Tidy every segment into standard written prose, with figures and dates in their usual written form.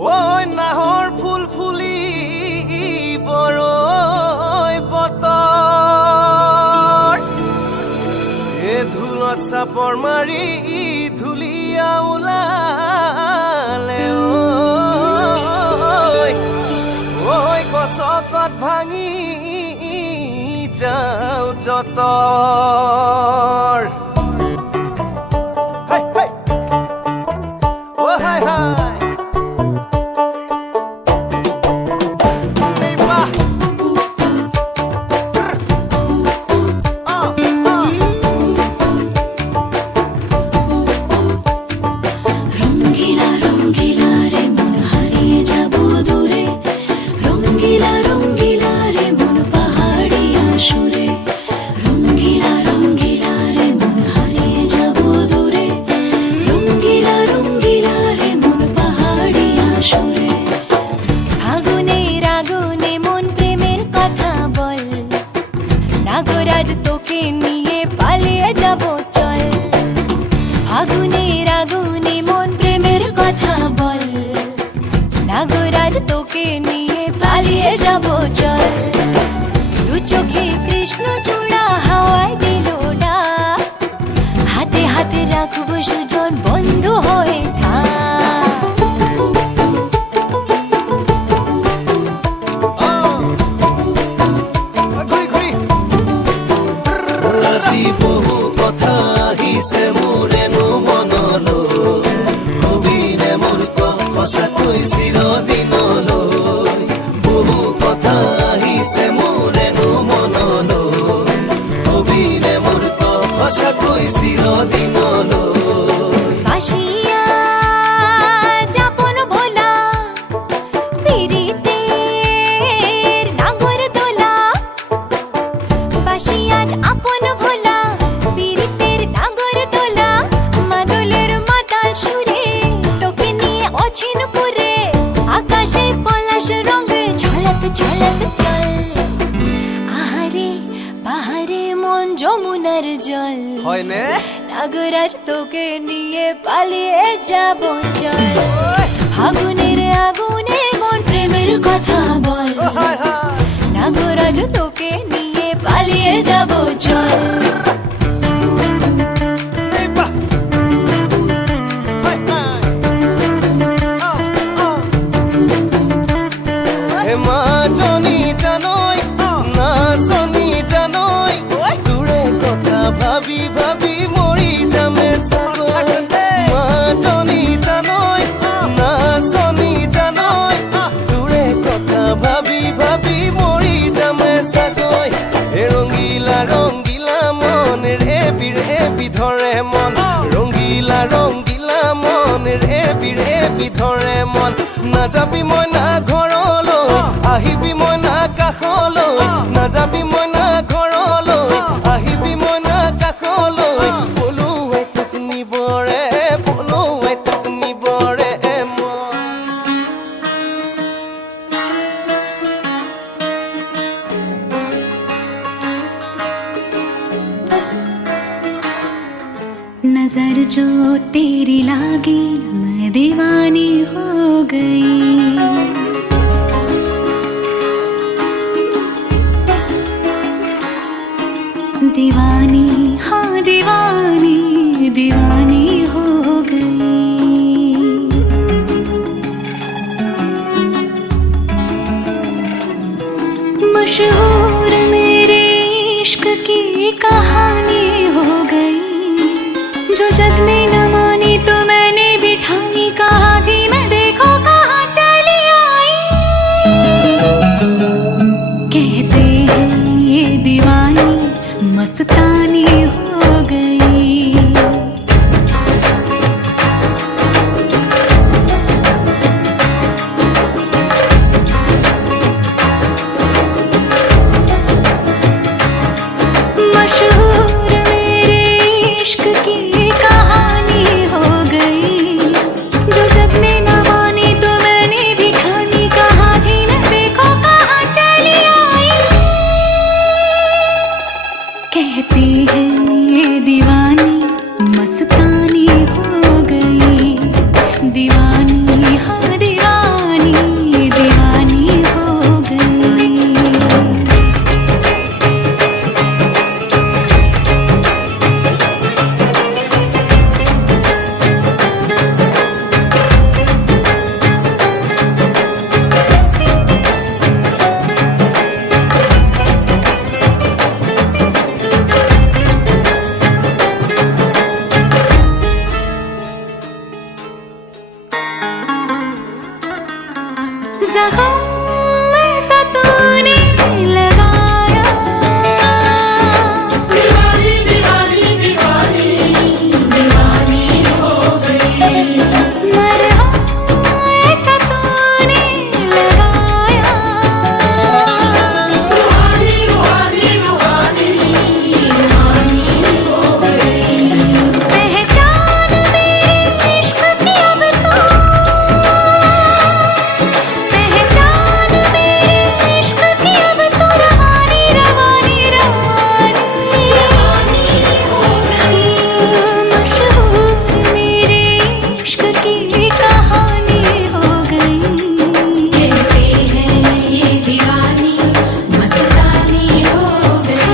ওই নাহৰ ফুল ফুলি বৰৈ বতৰ এ ধুলত চাপৰ মাৰি ধুলিয়া ওলালে ঐ গছকত ভাঙি যাওঁ যতৰ তোকে নিয়ে পালিয়ে যাব চল দু চোখে কৃষ্ণ চূড়া হাওয়ায় দিল ডাক হাতে হাতে রাখবো সুজন বন্ধু হয়ে বহু কথা আহিছে মোৰেনো মনলৈ কবিনে মোৰ সঁচাকৈ চিৰদিনলৈ বহু কথা আহিছে মোৰেনো মনলৈ কবিনে মোৰ সঁচাকৈ চিৰদিনলৈ যমুনার জল হয়নে নাগরাজ তোকে নিয়ে পালিয়ে যাব চল ফাগুনের আগুনে মন প্রেমের কথা বল নাগরাজ তোকে নিয়ে পালিয়ে যাব চল ভাবি ভাবি মৰি যামে চাগৈ মাজনী জানৈ নাচনী জানৈ তোৰে কথা ভাবি ভাবি মৰি যামে চাগৈ হে ৰঙিলা ৰঙিলা মন ৰেবি ৰেবি ধৰে মন ৰঙিলা ৰঙিলা মন ৰেবি ৰেবি ধৰে মন নাযাবি মই না ঘৰলৈ আহিবি মই না কাষলৈ নাযাবি মই না ঘৰলৈ আহিবি মই नजर जो तेरी लागी मैं दीवानी हो गई दीवानी हाँ दीवानी दीवानी हो गई मशहूर मेरे इश्क की कहानी हो गई जो जग ने न मानी तो मैंने भी ठानी कहा थी मैं देखो कहाँ चली आई कहते हैं ये दीवानी मस्तानी हो गई जख्म ऐसा तूने लगाया, दीवानी दीवानी दीवानी दीवानी हो गई। मरहम ऐसा तूने लगाया, रूहानी रूहानी रूहानी रूहानी हो गई। पहचान मेरे इश्क की अब तो, पहचान मेरे इश्क की अब तो रवानी रवानी रवानी रवानी हो गई। मशहूर मेरे इश्क की कहानी हो गई। कहते हैं ये दीवानी मस्तानी हो गई।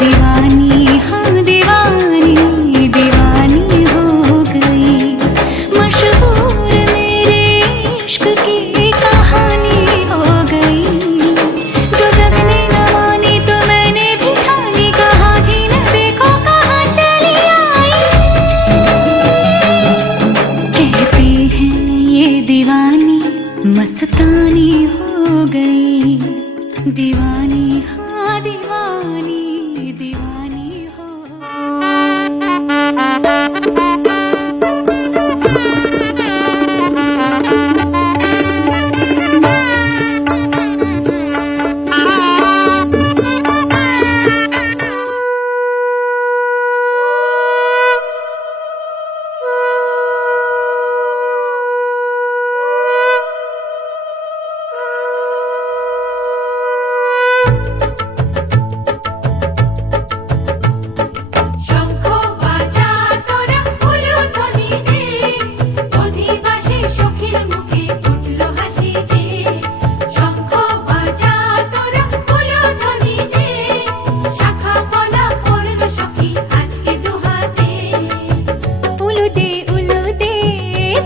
दीवानी हाँ दीवानी दीवानी हो गई। मशहूर मेरे इश्क की कहानी हो गई। जो जगने न मानी तो मैंने भी ठानी, कहा थी न देखो कहाँ चली आई। कहते हैं ये दीवानी मस्तानी हो गई। दीवानी हाँ दीवानी दीवानी हो শঙ্খ বাজা তোরা উলুধ্বনি দে, অধিবাসী সখীর মুখে ফুটলো হাসি যে। শঙ্খ বাজা তোরা উলুধ্বনি দে, শাখা কলা পড়লো সখী আজকে দুহাতে। উলু দে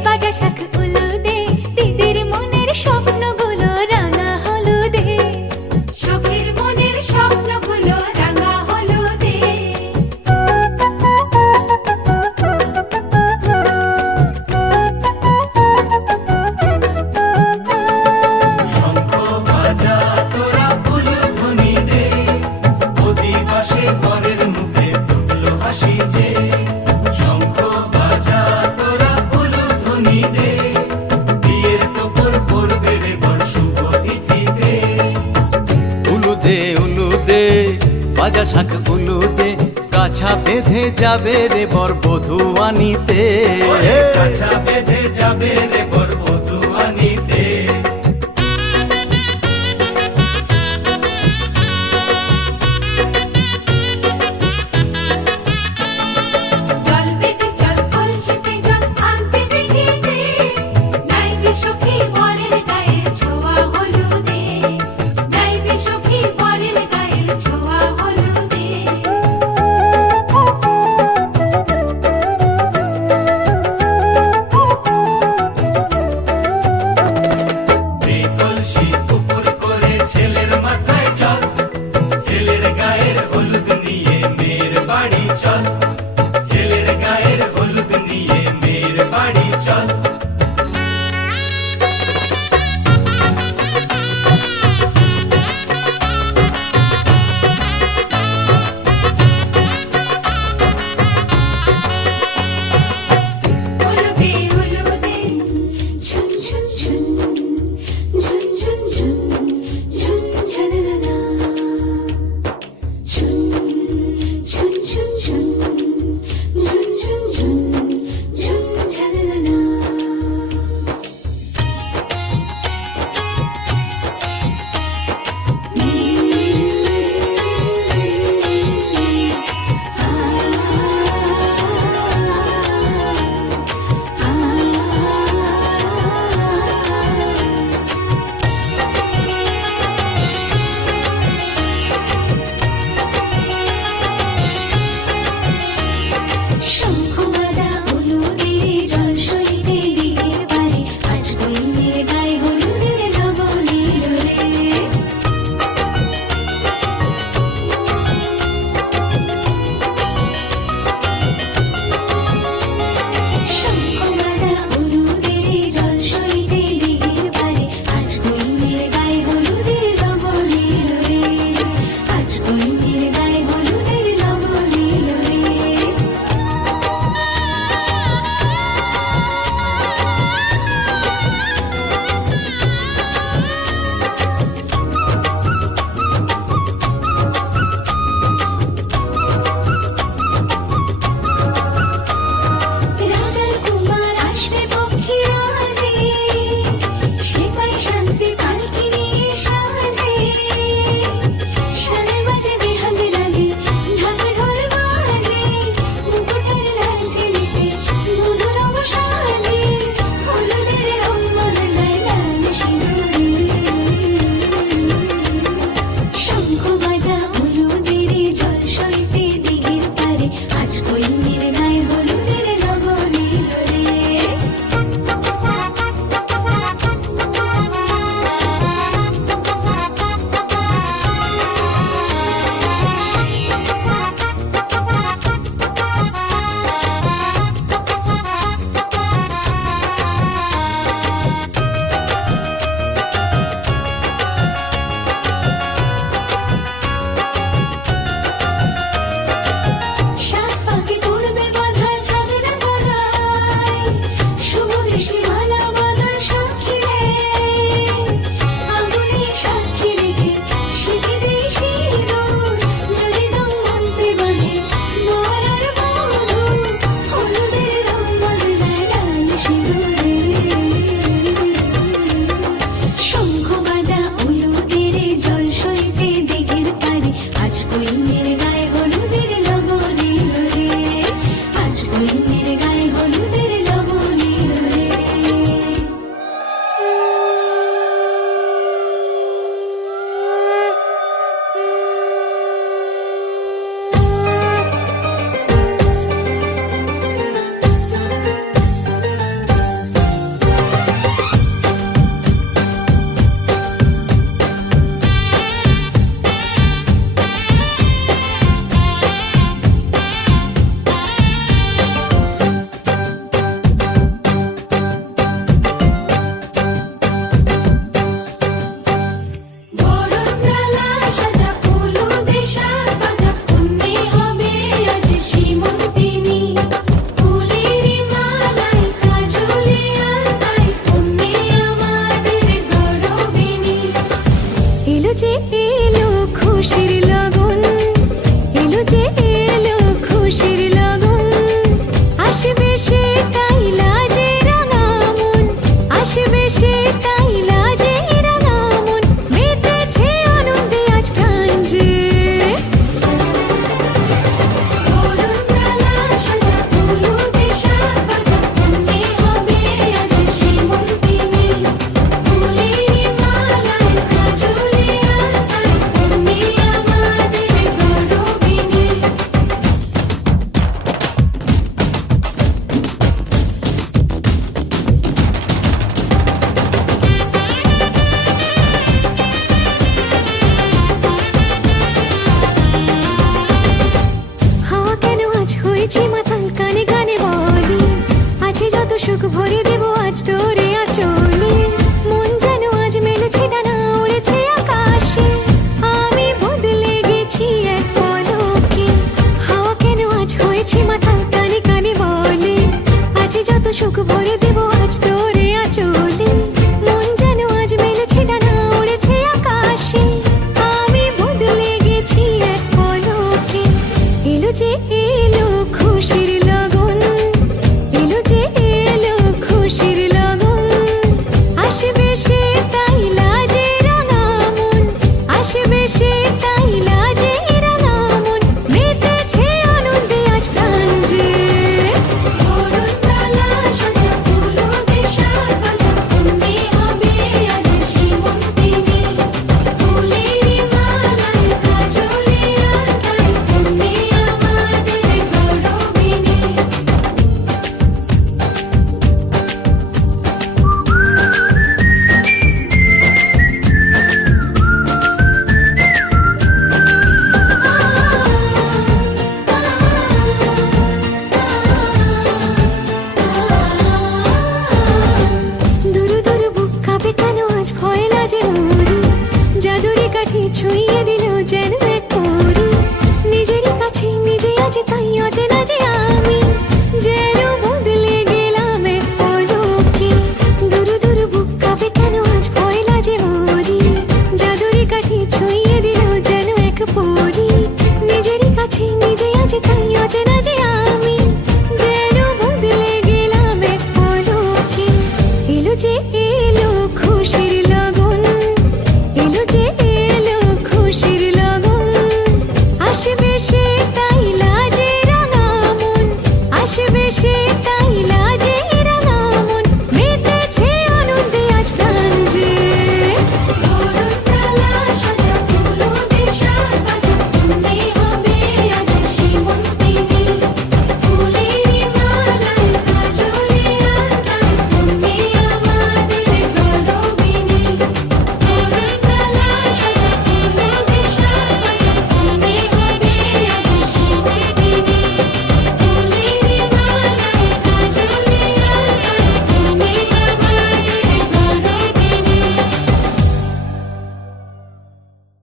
বাজা শাখ উলু দে, দিদির মনের স্বপ্নগুলো রাঙা হলুদে। সখীর মনের স্বপ্নগুলো রাঙা হলুদে। শঙ্খ বাজা তোরা উলুধ্বনি দে, অধিবাসে বরের মুখে ফুটলো হাসি যে। শঙ্খ বাজা তোরা উলুধ্বনি দে, বিয়ের তোপর পড়বে রে বর শুভ তিথিতে। উলুদে বাজা শাখ উলুদে, কাছা বেঁধে যাবে রে বর বধূ আনিতে। ওরে কাছা বেঁধে যাবে রে বর বধূ আনিতে। জল বেগে জল কলসিতে জল আনতে দেখি যে, নাইবে সখী বরের গায়ের ছোঁয়া হলুদে। নাইবে সখী বরের গায়ের ছোঁয়া হলুদে। ছুঁয়ে দিল যেন এক পরী নিজেরই কাছে নিজে আজ তাই অচেনা যে আমি যেন বদলে গেলাম এক পলকে দূর দূর বুক কাঁপে কেন আজ ভয় লাজে মরি জাদুরি কাঠি ছুঁয়ে দিল যেন এক পরী নিজেরই কাছে নিজে আজ তাই অচেনা যে আমি যেন বদলে গেলাম এক পলকে এলো যে এলো খুশির